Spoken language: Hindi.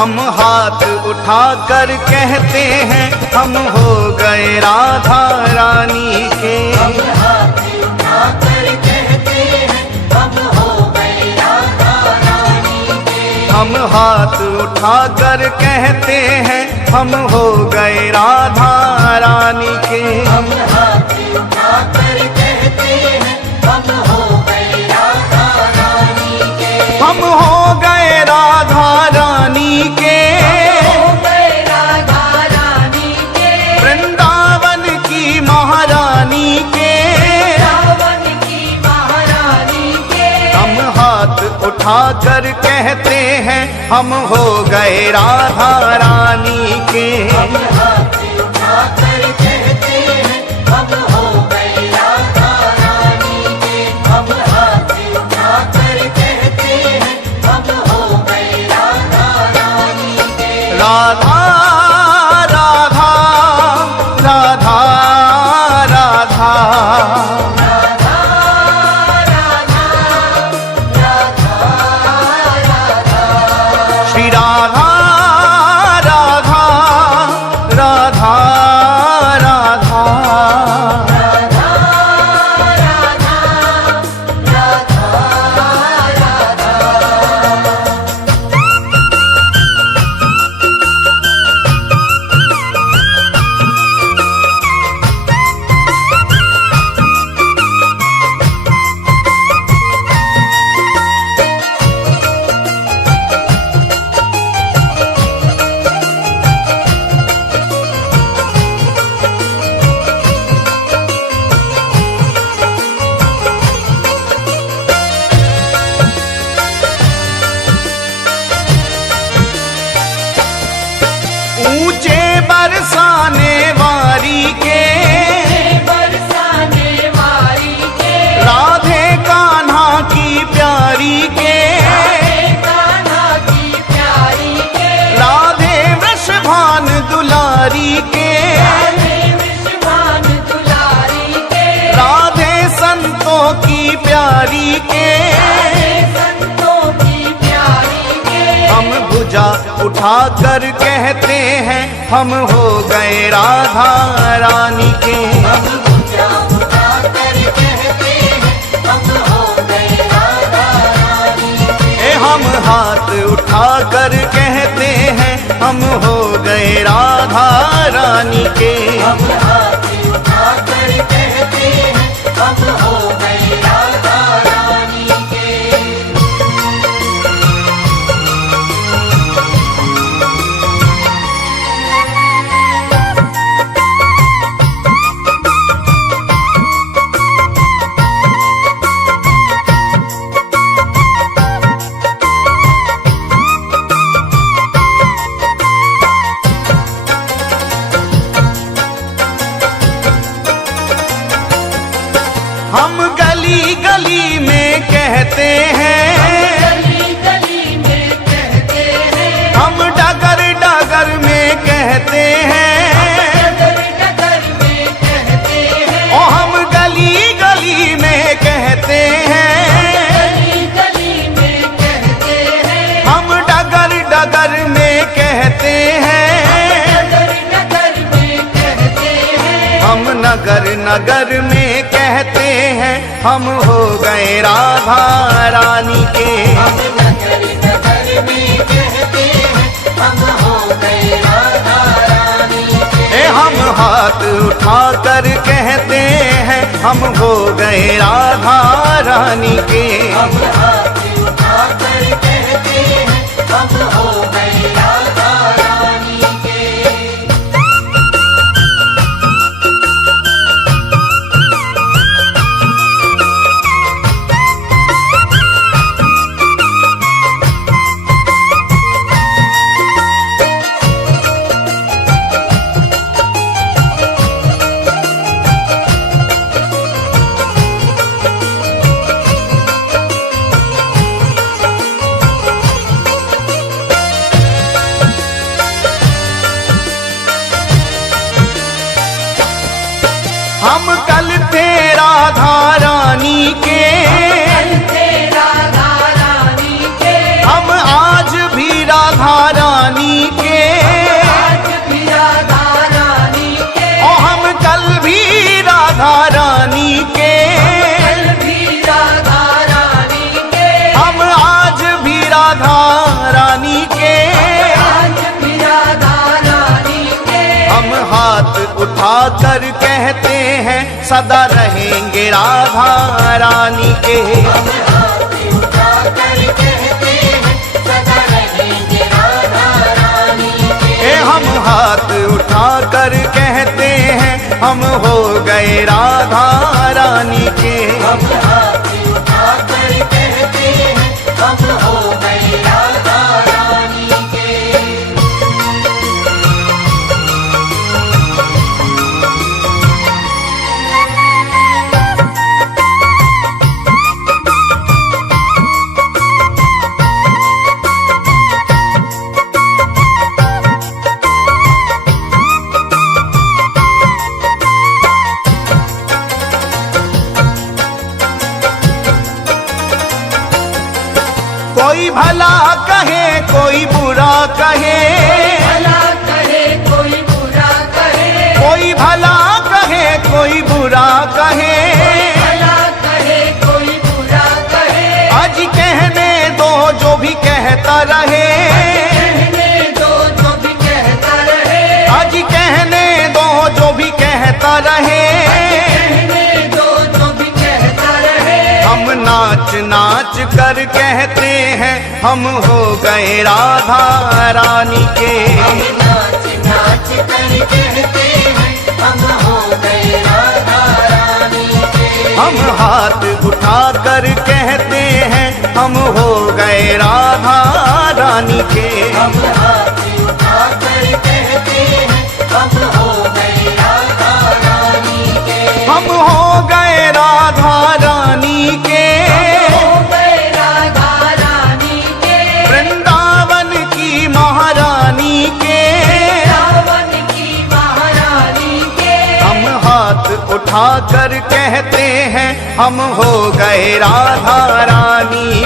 हम हाथ उठाकर कहते हैं हम हो गए राधा रानी के। हम हाथ उठाकर कहते हैं हम हो गए राधा रानी के। हम हाथ उठाकर कहते हैं हम हो गए राधा रानी के। हम हाथ उठाकर कहते हैं हम हो गए राधा रानी के। हम हो गए राधा रानी के। हो गए राधा रानी के। वृंदावन की महारानी के। वृंदावन की महारानी के। हम हाथ उठाकर कहते हैं हम हो गए राधा रानी के। हम हाथ उठाकर कहते हैं हम हो गए राधा रानी के। हम हाथ उठाकर कहते हैं हम हो गए राधा रानी के। राधा राधा राधा राधा राधा राधा राधा राधा। श्री राधा राधा राधा राधा। राधा राधा राधा राधा। ऊंचे बरसाने वारी के। बरसाने वारी के। राधे कान्हा की प्यारी के। कान्हा की प्यारी के। राधे वृषभान दुलारी के। राधे विश्वान दुलारी के। राधे संतों की प्यारी के। राधे संतों की प्यारी के। हम भुजा उठाकर कहते हैं हम हो गए राधा रानी के। हम भुजा उठाकर कहते हैं हम हो गए राधा रानी के। हम हाथ उठाकर कहते हैं हम हो गए राधा रानी के। हम हाथ उठाकर कहते हैं हम हो गए राधा रानी के। हम गली गली में कहते हैं। गली गली में कहते हैं। हम डगर डगर में कहते हैं। डगर डगर में कहते हैं। ओ हम गली गली में कहते हैं। गली गली में कहते हैं। हम डगर डगर में कहते हैं। डगर डगर में कहते हैं। हम नगर नगर में कहते हैं हम हो गए राधा रानी के। हम नगर नगर में कहते हैं हम हो गए राधा रानी के। हम हाथ उठाकर कहते हैं हम हो गए राधा रानी के। हम हाथ उठाकर कहते हैं हम हो गए राधा रानी के। कर कहते हैं सदा रहेंगे राधा रानी के। हम हाथ उठाकर कहते हैं सदा रहेंगे राधा रानी के। हम हाथ उठाकर कहते हैं हम हो गए राधा रानी के। हम हाथ उठाकर कहते हैं हम हो गए राधा रानी के। कोई भला कहे कोई बुरा कहे, भला कहे कोई बुरा कहे, कोई भला कहे कोई बुरा कहे, भला कहे कोई बुरा कहे। आज कहने दो जो भी कहता रहे, कहने दो जो भी कहता रहे, आज कहने दो जो भी कहता रहे। कहने दो जो भी कहता रहे। हम नाच नाच कर कहते हैं हम हो गए राधा रानी के। हम नाच नाच कर कहते हैं हम हो गए राधा रानी के। हम हाथ उठा कर कहते हैं हम हो गए राधा रानी के। हम हाथ उठाकर कहते हैं हम हो गए राधा रानी के। हम हो गए राधा रानी के। हो गए राधा रानी के। वृंदावन की महारानी के। रावण की महारानी के। हम हाथ उठा कर कहते हैं हम हो गए राधा रानी